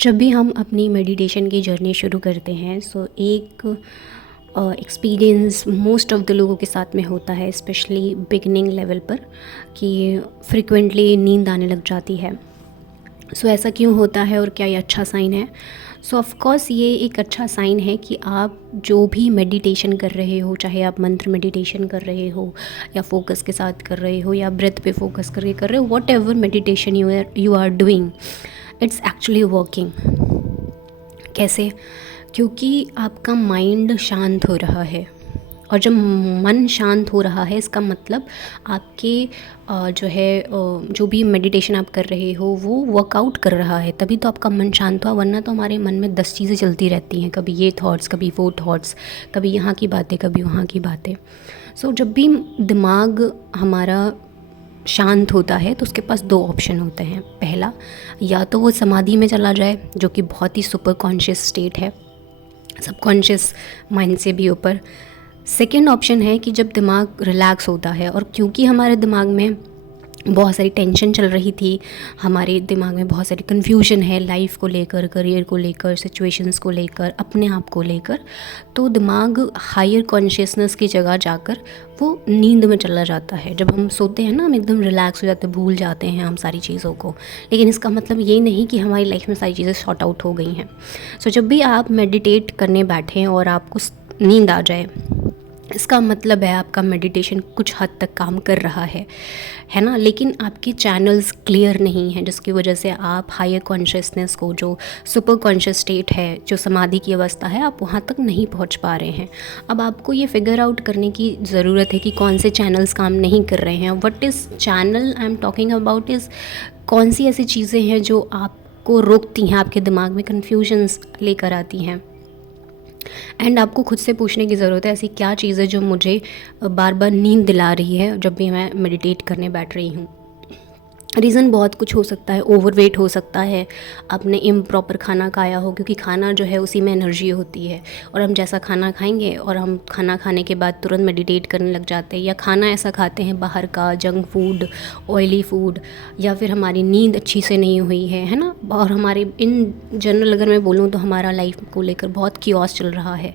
जब भी हम अपनी मेडिटेशन की जर्नी शुरू करते हैं एक एक्सपीरियंस मोस्ट ऑफ द लोगों के साथ में होता है, स्पेशली बिगनिंग लेवल पर, कि फ्रिक्वेंटली नींद आने लग जाती है। ऐसा क्यों होता है और क्या ये अच्छा साइन है? ऑफ कोर्स ये एक अच्छा साइन है कि आप जो भी मेडिटेशन कर रहे हो, चाहे आप मंत्र मेडिटेशन कर रहे हो या फोकस के साथ कर रहे हो या ब्रेथ पे फोकस करके कर रहे हो, whatever meditation you are doing, it's actually working. कैसे? क्योंकि आपका माइंड शांत हो रहा है, और जब मन शांत हो रहा है इसका मतलब आपके जो भी मेडिटेशन आप कर रहे हो वो वर्कआउट कर रहा है, तभी तो आपका मन शांत हुआ। वरना तो हमारे मन में 10 चीज़ें चलती रहती हैं, कभी ये थॉट्स, कभी वो थॉट्स, कभी यहाँ की बातें, कभी वहाँ की बातें। जब भी दिमाग हमारा शांत होता है तो उसके पास 2 ऑप्शन होते हैं। पहला, या तो वो समाधि में चला जाए, जो कि बहुत ही सुपर कॉन्शियस स्टेट है, सबकॉन्शियस माइंड से भी ऊपर। सेकेंड ऑप्शन है कि जब दिमाग रिलैक्स होता है, और क्योंकि हमारे दिमाग में बहुत सारी टेंशन चल रही थी, हमारे दिमाग में बहुत सारी कन्फ्यूजन है लाइफ को लेकर, करियर को लेकर, सिचुएशंस को लेकर, अपने आप को लेकर, तो दिमाग हायर कॉन्शियसनेस की जगह जाकर वो नींद में चला जाता है। जब हम सोते हैं ना, हम एकदम रिलैक्स हो जाते हैं, भूल जाते हैं हम सारी चीज़ों को। लेकिन इसका मतलब ये नहीं कि हमारी लाइफ में सारी चीज़ें सॉर्ट आउट हो गई हैं। जब भी आप मेडिटेट करने बैठें और आपको नींद आ जाए, इसका मतलब है आपका मेडिटेशन कुछ हद तक काम कर रहा है ना। लेकिन आपके चैनल्स क्लियर नहीं हैं, जिसकी वजह से आप हायर कॉन्शियसनेस को, जो सुपर कॉन्शियस स्टेट है, जो समाधि की अवस्था है, आप वहाँ तक नहीं पहुँच पा रहे हैं। अब आपको ये फिगर आउट करने की ज़रूरत है कि कौन से चैनल्स काम नहीं कर रहे हैं। What is channel I am talking about is, कौन सी ऐसी चीज़ें हैं जो आपको रोकती हैं, आपके दिमाग में कन्फ्यूजन्स लेकर आती हैं। एंड आपको खुद से पूछने की ज़रूरत है, ऐसी क्या चीज़ है जो मुझे बार बार नींद दिला रही है जब भी मैं मेडिटेट करने बैठ रही हूँ। रीज़न बहुत कुछ हो सकता है। ओवरवेट हो सकता है, आपने इम्प्रॉपर खाना खाया हो, क्योंकि खाना जो है उसी में एनर्जी होती है, और हम जैसा खाना खाएंगे और हम खाना खाने के बाद तुरंत मेडिटेट करने लग जाते हैं, या खाना ऐसा खाते हैं बाहर का जंक फूड, ऑयली फूड, या फिर हमारी नींद अच्छी से नहीं हुई है ना। और हमारे इन जनरल अगर मैं बोलूँ तो हमारा लाइफ को लेकर बहुत कियोस चल रहा है।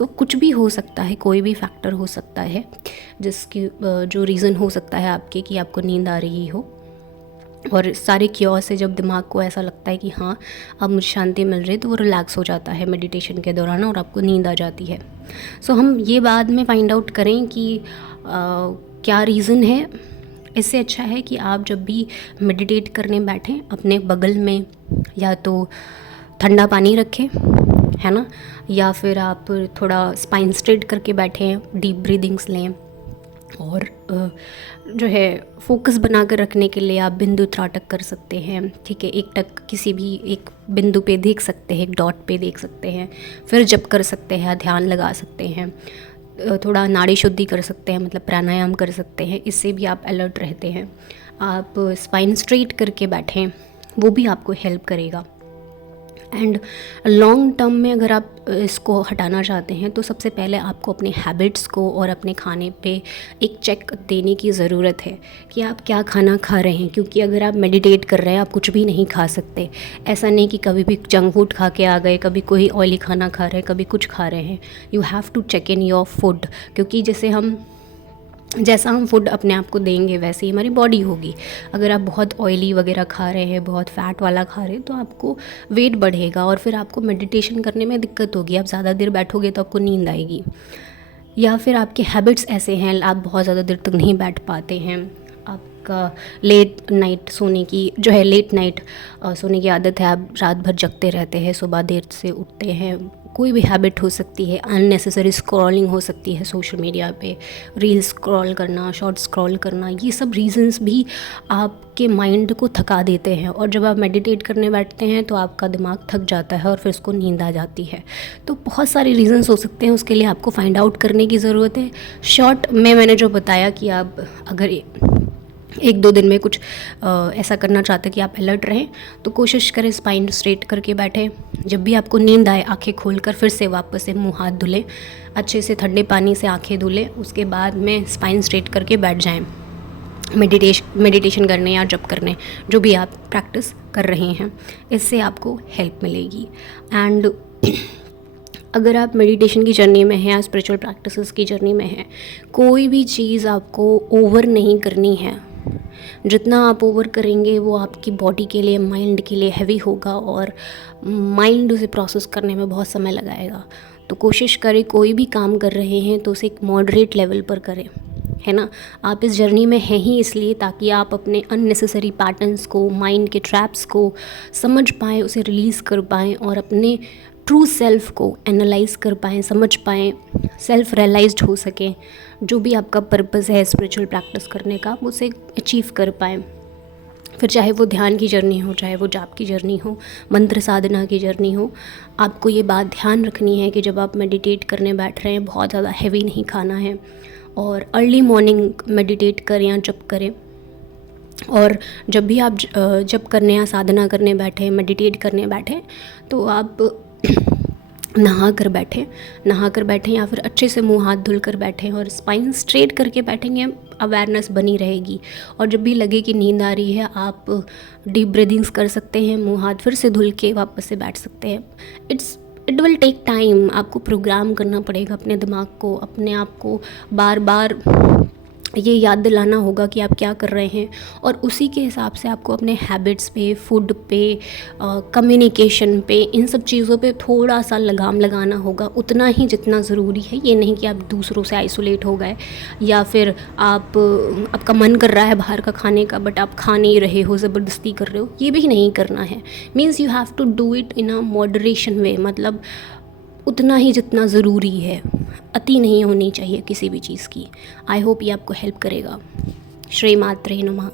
कुछ भी हो सकता है, कोई भी फैक्टर हो सकता है जिसकी जो रीज़न हो सकता है आपके कि आपको नींद आ रही हो। और सारे क्योस से जब दिमाग को ऐसा लगता है कि हाँ अब मुझे शांति मिल रही है, तो वो रिलैक्स हो जाता है मेडिटेशन के दौरान और आपको नींद आ जाती है। हम ये बाद में फाइंड आउट करें कि क्या रीज़न है। इससे अच्छा है कि आप जब भी मेडिटेट करने बैठें, अपने बगल में या तो ठंडा पानी रखें, है ना, या फिर आप थोड़ा स्पाइन स्ट्रेट करके बैठें, डीप ब्रीदिंग्स लें, और जो है फोकस बना कर रखने के लिए आप बिंदु त्राटक कर सकते हैं। ठीक है, एक टक किसी भी एक बिंदु पे देख सकते हैं, एक डॉट पे देख सकते हैं, फिर जप कर सकते हैं, ध्यान लगा सकते हैं, थोड़ा नाड़ी शुद्धि कर सकते हैं, मतलब प्राणायाम कर सकते हैं। इससे भी आप अलर्ट रहते हैं। आप स्पाइन स्ट्रेट करके बैठें, वो भी आपको हेल्प करेगा। एंड लॉन्ग टर्म में अगर आप इसको हटाना चाहते हैं तो सबसे पहले आपको अपने हैबिट्स को और अपने खाने पे एक चेक देने की ज़रूरत है कि आप क्या खाना खा रहे हैं। क्योंकि अगर आप मेडिटेट कर रहे हैं, आप कुछ भी नहीं खा सकते। ऐसा नहीं कि कभी भी जंक फूड खा के आ गए, कभी कोई ऑयली खाना खा रहे हैं, कभी कुछ खा रहे हैं। You have to check in your food, क्योंकि जैसा हम फूड अपने आप को देंगे वैसे ही हमारी बॉडी होगी। अगर आप बहुत ऑयली वगैरह खा रहे हैं, बहुत फ़ैट वाला खा रहे हैं, तो आपको वेट बढ़ेगा और फिर आपको मेडिटेशन करने में दिक्कत होगी। आप ज़्यादा देर बैठोगे तो आपको नींद आएगी। या फिर आपके हैबिट्स ऐसे हैं, आप बहुत ज़्यादा देर तक नहीं बैठ पाते हैं, आपका लेट नाइट सोने की आदत है, आप रात भर जगते रहते हैं, सुबह देर से उठते हैं। कोई भी हैबिट हो सकती है, अननेसेसरी स्क्रॉलिंग हो सकती है सोशल मीडिया पे, रील्स स्क्रॉल करना, शॉर्ट स्क्रॉल करना, ये सब रीजंस भी आपके माइंड को थका देते हैं। और जब आप मेडिटेट करने बैठते हैं तो आपका दिमाग थक जाता है और फिर उसको नींद आ जाती है। तो बहुत सारे रीजंस हो सकते हैं, उसके लिए आपको फाइंड आउट करने की ज़रूरत है। शॉर्ट में मैंने जो बताया कि आप अगर 1-2 दिन में कुछ ऐसा करना चाहते हैं कि आप अलर्ट रहें, तो कोशिश करें स्पाइन स्ट्रेट करके बैठें। जब भी आपको नींद आए, आंखें खोलकर फिर से वापस से मुंह हाथ धुलें, अच्छे से ठंडे पानी से आंखें धुलें, उसके बाद में स्पाइन स्ट्रेट करके बैठ जाएं। मेडिटेशन करने या जप करने, जो भी आप प्रैक्टिस कर रहे हैं, इससे आपको हेल्प मिलेगी। एंड अगर आप मेडिटेशन की जर्नी में हैं या स्पिरिचुअल प्रैक्टिसेस की जर्नी में हैं, कोई भी चीज़ आपको ओवर नहीं करनी है। जितना आप ओवर करेंगे वो आपकी बॉडी के लिए, माइंड के लिए हैवी होगा और माइंड उसे प्रोसेस करने में बहुत समय लगाएगा। तो कोशिश करें, कोई भी काम कर रहे हैं तो उसे एक मॉडरेट लेवल पर करें, है ना। आप इस जर्नी में हैं ही इसलिए ताकि आप अपने अननेसेसरी पैटर्न्स को, माइंड के ट्रैप्स को समझ पाएँ, उसे रिलीज़ कर पाएँ और अपने ट्रू सेल्फ को एनालाइज कर पाएँ, समझ पाएँ, सेल्फ रियलाइज्ड हो सकें। जो भी आपका पर्पस है स्पिरिचुअल प्रैक्टिस करने का, वो उसे अचीव कर पाएँ। फिर चाहे वो ध्यान की जर्नी हो, चाहे वो जाप की जर्नी हो, मंत्र साधना की जर्नी हो, आपको ये बात ध्यान रखनी है कि जब आप मेडिटेट करने बैठ रहे हैं, बहुत ज़्यादा हैवी नहीं खाना है और अर्ली मॉर्निंग मेडिटेट करें या जप करें। और जब भी आप जप करने या साधना करने बैठे, मेडिटेट करने बैठे, तो आप नहा कर बैठें या फिर अच्छे से मुंह हाथ धुल कर बैठें और स्पाइन स्ट्रेट करके बैठेंगे, अवेयरनेस बनी रहेगी। और जब भी लगे कि नींद आ रही है, आप डीप ब्रीदिंग्स कर सकते हैं, मुंह हाथ फिर से धुल के वापस से बैठ सकते हैं। It will take time. आपको प्रोग्राम करना पड़ेगा अपने दिमाग को, अपने आप को बार बार ये याद दिलाना होगा कि आप क्या कर रहे हैं और उसी के हिसाब से आपको अपने हैबिट्स पे, फूड पे, कम्युनिकेशन पे, इन सब चीज़ों पे थोड़ा सा लगाम लगाना होगा, उतना ही जितना ज़रूरी है। ये नहीं कि आप दूसरों से आइसोलेट हो गए या फिर आपका मन कर रहा है बाहर का खाने का बट आप खा नहीं रहे हो, ज़बरदस्ती कर रहे हो, ये भी नहीं करना है। Means you have to do it in a moderation way, मतलब उतना ही जितना ज़रूरी है, अति नहीं होनी चाहिए किसी भी चीज़ की। आई होप ये आपको हेल्प करेगा। श्री मात्रे नमः।